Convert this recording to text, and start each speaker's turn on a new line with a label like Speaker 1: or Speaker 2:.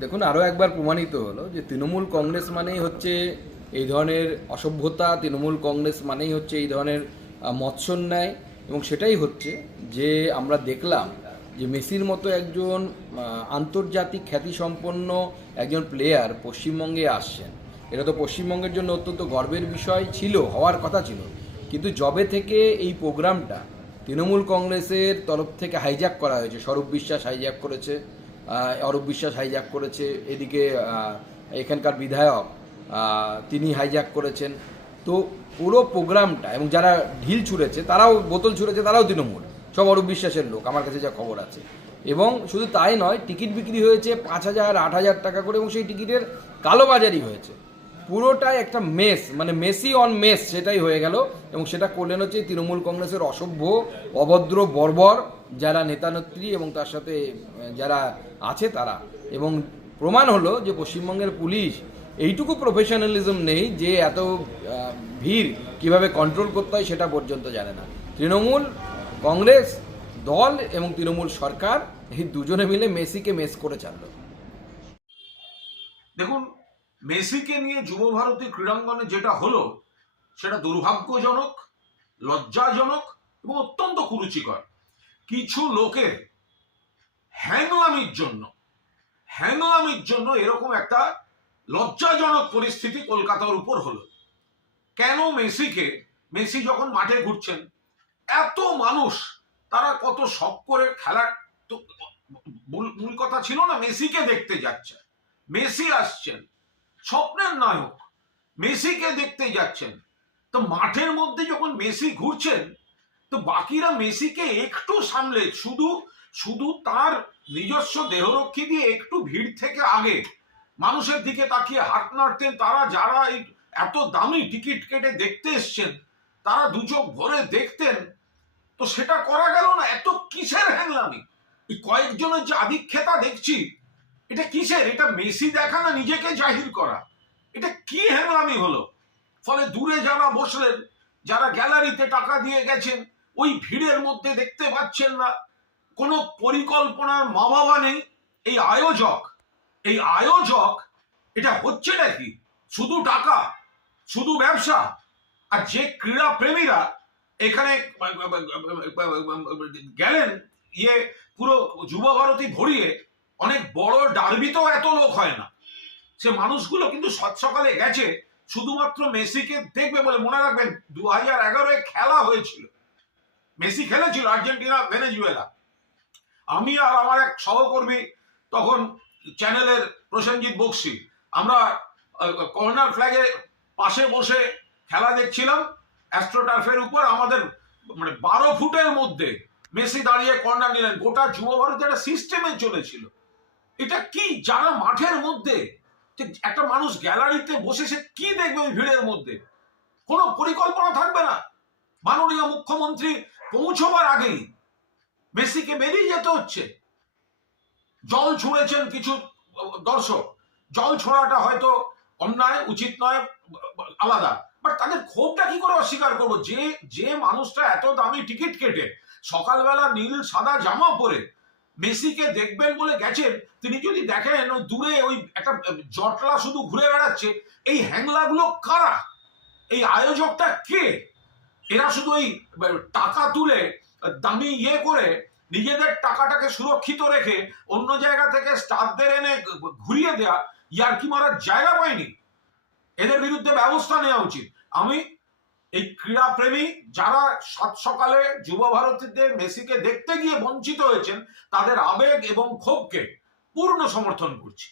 Speaker 1: দেখুন আরও একবার প্রমাণিত হলো যে তৃণমূল কংগ্রেস মানেই হচ্ছে এই ধরনের অসভ্যতা, তৃণমূল কংগ্রেস মানেই হচ্ছে এই ধরনের মৎস্যন্যায়। এবং সেটাই হচ্ছে যে আমরা দেখলাম যে মেসির মতো একজন আন্তর্জাতিক খ্যাতিসম্পন্ন একজন প্লেয়ার পশ্চিমবঙ্গে আসছেন। এটা তো পশ্চিমবঙ্গের জন্য অত্যন্ত গর্বের বিষয় ছিল, হওয়ার কথা ছিল। কিন্তু জবে থেকে এই প্রোগ্রামটা তৃণমূল কংগ্রেসের তরফ থেকে হাইজ্যাক করা হয়েছে, স্বরূপ বিশ্বাস হাইজ্যাক করেছে অরূপ বিশ্বাস হাইজ্যাক করেছে। এদিকে এখানকার বিধায়ক তিনি হাইজ্যাক করেছেন। তো পুরো প্রোগ্রামটা এবং যারা ঢিল ছুঁড়েছে, তারাও বোতল ছুঁড়েছে, তারাও তৃণমূল। সব অরূপ বিশ্বাসের লোক, আমার কাছে যা খবর আছে। এবং শুধু তাই নয়, টিকিট বিক্রি হয়েছে পাঁচ হাজার, আট হাজার টাকা করে এবং সেই টিকিটের কালোবাজারি হয়েছে। পুরোটাই একটা মেস মানে মেসি অন মেস সেটাই হয়ে গেল। এবং সেটা করলেন হচ্ছে তৃণমূল কংগ্রেসের অসভ্য, অভদ্র, বর্বর যারা নেতানেত্রী এবং তার সাথে যারা আছে তারা। এবং প্রমাণ হলো যে পশ্চিমবঙ্গের পুলিশ এইটুকু প্রফেশনালিজম নেই যে এত ভিড় কীভাবে কন্ট্রোল করতে হয় সেটা পর্যন্ত জানে না। তৃণমূল, কংগ্রেস, দল এবং তৃণমূল সরকার এই দুজনে মিলে মেসিকে মেস করে চাললো
Speaker 2: দেখুন, মেসিকে নিয়ে যুব ভারতী ক্রীড়াঙ্গনে যেটা হলো, সেটা দুর্ভাগ্যজনক, লজ্জাজনক এবং অত্যন্ত কুরুচিকর। কিছু লোকের হ্যাংলামির জন্য হ্যাংলামির জন্য এরকম একটা লজ্জাজনক পরিস্থিতি কলকাতার উপর হলো। কেন মেসিকে, মেসি যখন মাঠে ঘুরছেন, এত মানুষ, তারা কত শখ করে খেলার তো মূল কথা ছিল না, মেসিকে দেখতে যাচ্ছে। মেসি আসছেন, স্বপ্নের নায়ক, মেসিকে দেখতে যাচ্ছেন। তো মাঠের মধ্যে যখন মেসি ঘুরছেন তো বাকিরা মেসিকে একটু সামলে, শুধু শুধু তার নিজস্ব দেহরক্ষী দিয়ে একটু ভিড় থেকে আগে। মানুষের দিকে তাকিয়ে হাত নাড়তেন তারা, যারা এত দামি টিকিট কেটে দেখতে এসছেন, তারা দু চোখ ভরে দেখতেন। তো সেটা করা গেল না, এত কিসের হ্যাংলামি? কয়েকজনের যে আধিক্ষেতা দেখছি, এটা কিসের? এটা মেসি দেখা না নিজেকে জাহির করা? এটা কি হ্যাংলামি হলো? ফলে দূরে যারা বসলেন, যারা গ্যালারিতে টাকা দিয়ে গেছেন ওই ভিড়ের মধ্যে দেখতে পাচ্ছেন না। কোনো পরিকল্পনার মা বাবা নেই। এই আয়োজক এই আয়োজক, এটা হচ্ছে নাকি? শুধু টাকা, শুধু ব্যবসা? আর যে ক্রীড়া প্রেমীরা এখানে, গেলেন ইয়ে পুরো যুব ভারতী ভরিয়ে, অনেক বড় ডার্বিতেও এত লোক হয় না। সে মানুষগুলো কিন্তু সকালে গেছে, শুধুমাত্র মেসিকে দেখবে বলে মনে রাখবেন দু হাজার এগারোয় খেলা হয়েছিল। মেসি খেলেছিল আর্জেন্টিনা, ভেনেজুয়েলা। আমি আর আমার এক সহকর্মী তখন চ্যানেলের প্রসেনজিৎ বক্সি, আমরা কর্নার ফ্ল্যাগে পাশে বসে খেলা দেখছিলাম, অ্যাস্ট্রোটার্ফের উপর আমাদের মানে বারো ফুটের মধ্যে মেসি দাঁড়িয়ে কর্নার নিলেন। গোটা যুব ভারত একটা সিস্টেমে চলেছিল। এটা কি যারা মাঠের মধ্যে একটা মানুষ গ্যালারিতে বসে সে কি দেখবে ওই ভিড়ের মধ্যে? কোনো পরিকল্পনা মাননীয় মুখ্যমন্ত্রী পৌঁছবার আগেই মেসিকে বেরিয়ে যেতে হচ্ছে। জল ছুঁড়েছেন কিছু দর্শক। জল ছোড়াটা হয়তো অন্যায়, উচিত নয়, আলাদা। বাট তাদের ক্ষোভটা কি করে অস্বীকার করব? যে যে মানুষটা এত দামি টিকিট কেটে সকালবেলা নীল, সাদা জামা পরে মেসিকে দেখবেন বলে গেছেন, তিনি যদি দেখেন দূরে ওই একটা জটলা শুধু ঘুরে বেড়াচ্ছে, এই হ্যাংলাগুলো কারা? এই আয়োজকটা কে? এরা শুধু এই টাকা তুলে, দামি ইয়ে করে নিজেদের টাকাটাকে সুরক্ষিত রেখে অন্য জায়গা থেকে স্টাফদের এনে ঘুরিয়ে দেয়া ইয়ার্কি মারার জায়গা পায়নি? এদের বিরুদ্ধে ব্যবস্থা নেওয়া উচিত। আমি এই ক্রীড়া প্রেমী যারা সাত সকালে যুব ভারতীদের মেসিকে দেখতে গিয়ে বঞ্চিত হয়েছেন, তাদের আবেগ এবং ক্ষোভকে পূর্ণ সমর্থন করছি।